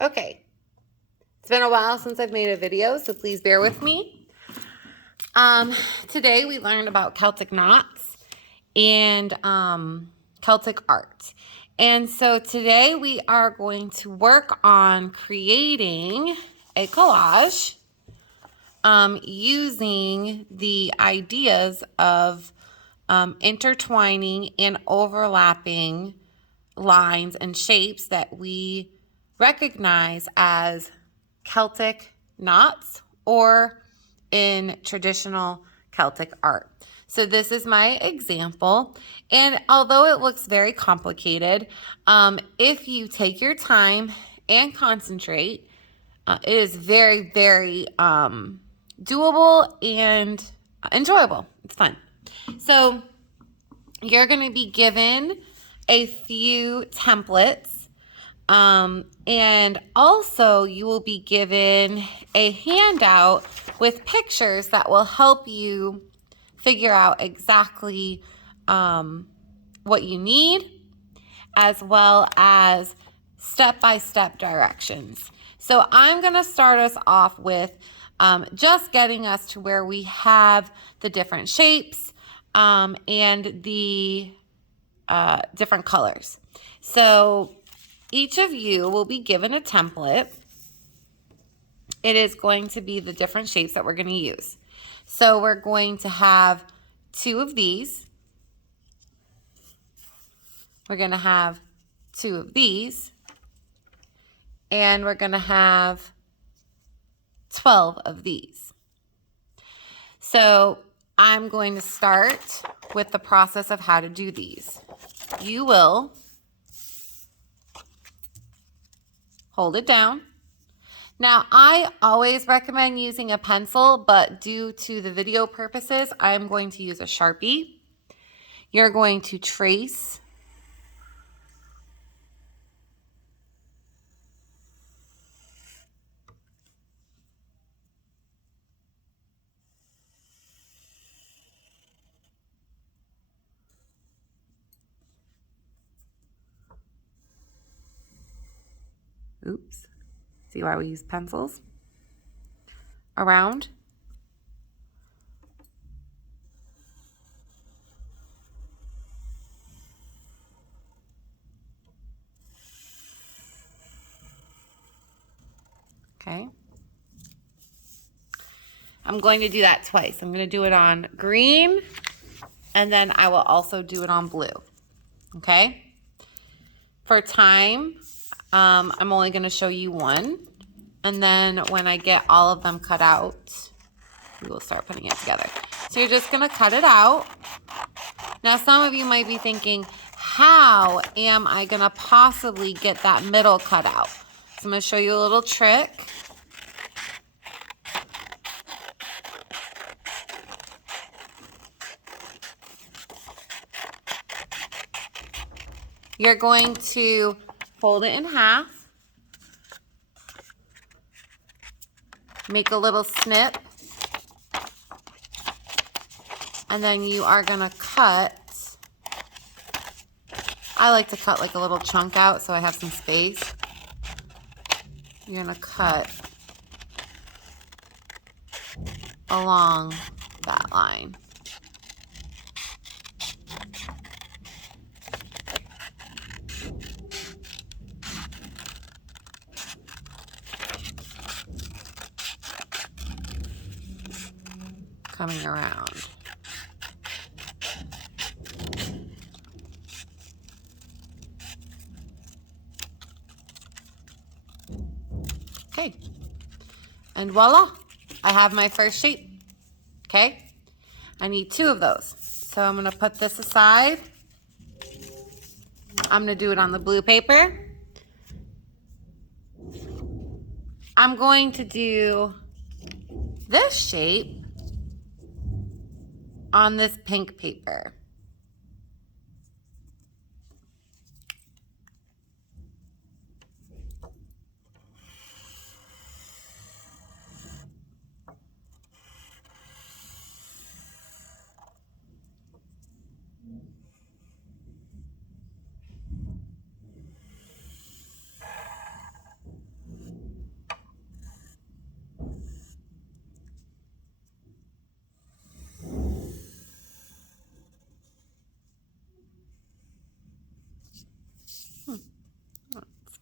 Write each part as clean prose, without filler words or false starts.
Okay, it's been a while since I've made a video, so please bear with me. Today we learned about Celtic knots and Celtic art. And so today we are going to work on creating a collage using the ideas of intertwining and overlapping lines and shapes that we recognize as Celtic knots or in traditional Celtic art. So this is my example, and although it looks very complicated, if you take your time and concentrate, it is very, very doable and enjoyable. It's fun. So you're going to be given a few templates, and also you will be given a handout with pictures that will help you figure out exactly what you need, as well as step-by-step directions. So I'm going to start us off with just getting us to where we have the different shapes and the different colors. So each of you will be given a template. It is going to be the different shapes that we're going to use. So we're going to have 2 of these. We're going to have 2 of these. And we're going to have 12 of these. So I'm going to start with the process of how to do these. You will hold it down. Now, I always recommend using a pencil, but due to the video purposes, I'm going to use a Sharpie. You're going to trace oops. See why we use pencils? Around. Okay. I'm going to do that twice. I'm going to do it on green, and then I will also do it on blue. Okay? For time, I'm only going to show you one. And then when I get all of them cut out, we will start putting it together. So you're just going to cut it out. Now, some of you might be thinking, how am I going to possibly get that middle cut out? So I'm going to show you a little trick. You're going to fold it in half. Make a little snip. And then you are going to cut. I like to cut like a little chunk out so I have some space. You're going to cut along that line. Coming around. Okay, and voila, I have my first shape. Okay, I need 2 of those. So I'm gonna put this aside. I'm gonna do it on the blue paper. I'm going to do this shape on this pink paper.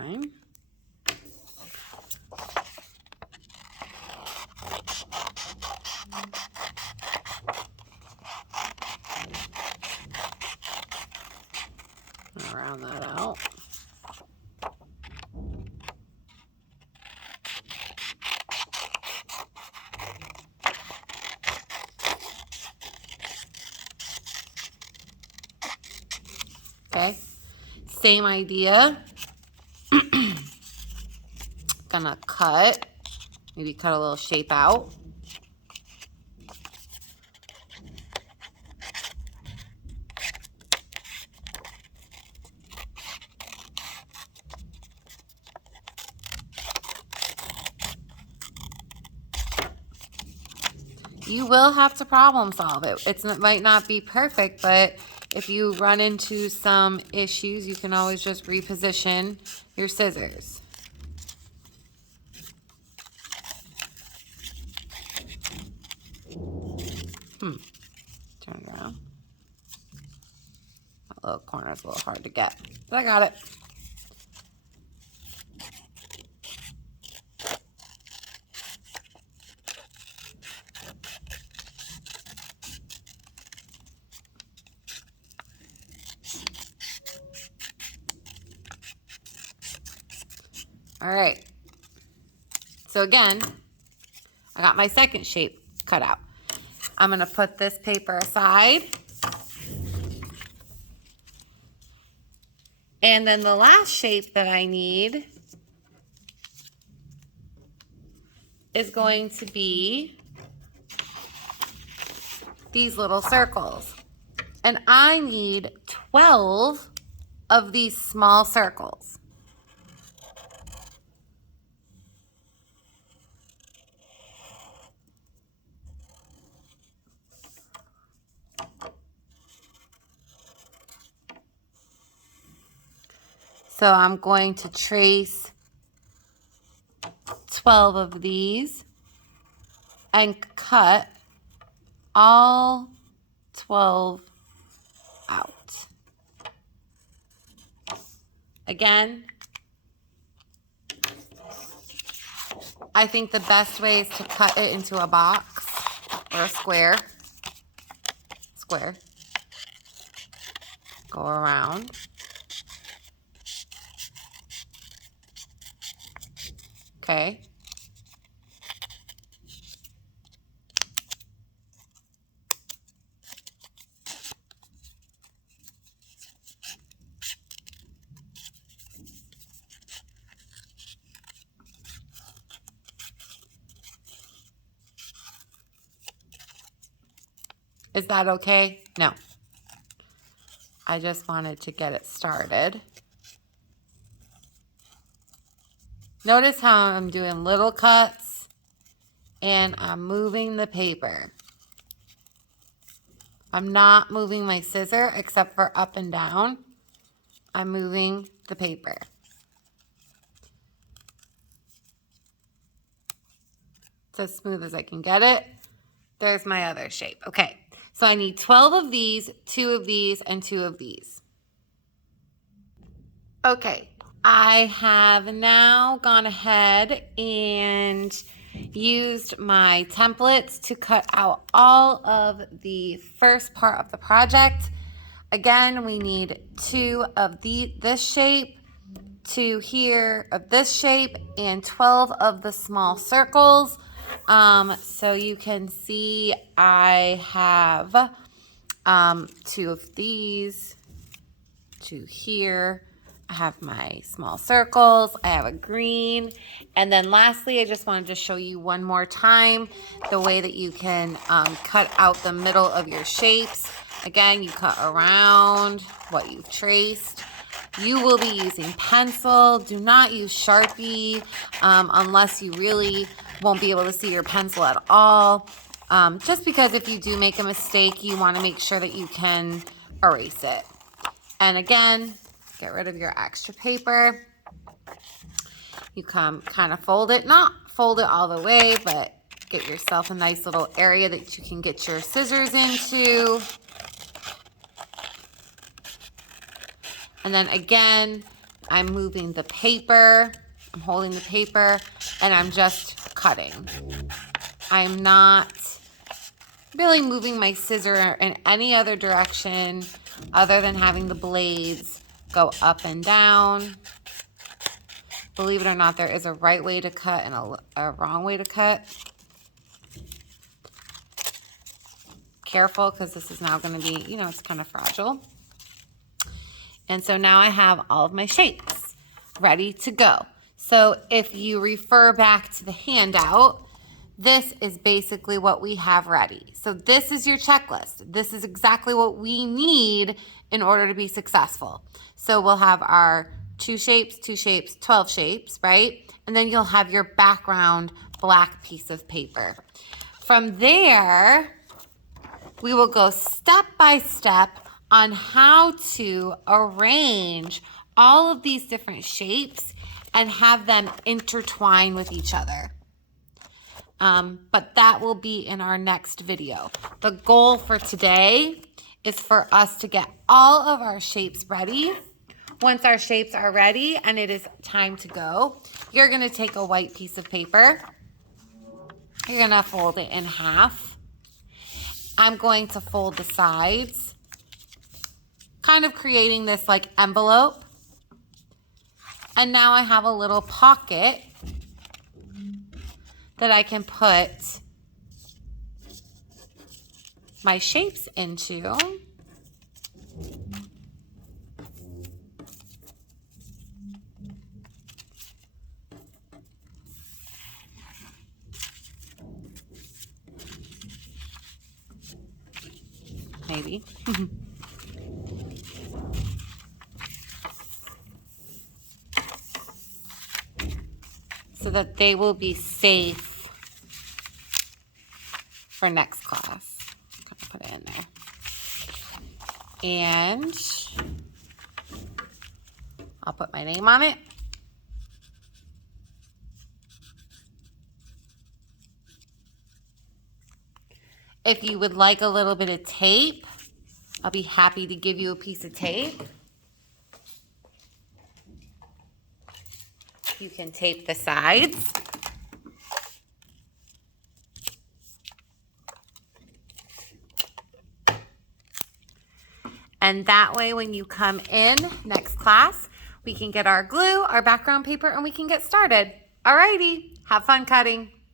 fine. I'll round that out. Okay, same idea. Gonna cut, maybe cut a little shape out. You will have to problem solve it. It might not be perfect, but if you run into some issues, you can always just reposition your scissors. Turn it around. That little corner is a little hard to get, but I got it. All right, so again, I got my second shape cut out. I'm gonna put this paper aside. And then the last shape that I need is going to be these little circles. And I need 12 of these small circles. So I'm going to trace 12 of these and cut all 12 out. Again, I think the best way is to cut it into a box or a square. Go around. Okay. Is that okay? No. I just wanted to get it started. Notice how I'm doing little cuts and I'm moving the paper. I'm not moving my scissor except for up and down. I'm moving the paper. It's as smooth as I can get it. There's my other shape. Okay, so I need 12 of these, 2 of these, and 2 of these. Okay, I have now gone ahead and used my templates to cut out all of the first part of the project. Again, we need 2 of this shape, 2 here of this shape, and 12 of the small circles. So you can see I have 2 of these, 2 here. I have my small circles, I have a green, and then lastly, I just wanted to show you one more time the way that you can cut out the middle of your shapes. Again, you cut around what you've traced. You will be using pencil. Do not use Sharpie unless you really won't be able to see your pencil at all. Just because if you do make a mistake, you want to make sure that you can erase it. And again, get rid of your extra paper. You come kind of fold it, not fold it all the way, but get yourself a nice little area that you can get your scissors into. And then again, I'm moving the paper, I'm holding the paper, and I'm just cutting. I'm not really moving my scissor in any other direction other than having the blades go up and down. Believe it or not, there is a right way to cut and a wrong way to cut. Careful, because this is now going to be, you know, it's kind of fragile. And so now I have all of my shapes ready to go. So if you refer back to the handout, this is basically what we have ready. So this is your checklist. This is exactly what we need in order to be successful. So we'll have our 2 shapes, 12 shapes, right? And then you'll have your background black piece of paper. From there, we will go step by step on how to arrange all of these different shapes and have them intertwine with each other. But that will be in our next video. The goal for today is for us to get all of our shapes ready. Once our shapes are ready and it is time to go, you're going to take a white piece of paper. You're going to fold it in half. I'm going to fold the sides, kind of creating this like envelope. And now I have a little pocket that I can put my shapes into. Maybe. So that they will be safe for next class. I'm gonna put it in there. And I'll put my name on it. If you would like a little bit of tape, I'll be happy to give you a piece of tape. You can tape the sides. And that way, when you come in next class, we can get our glue, our background paper, and we can get started. Alrighty, have fun cutting.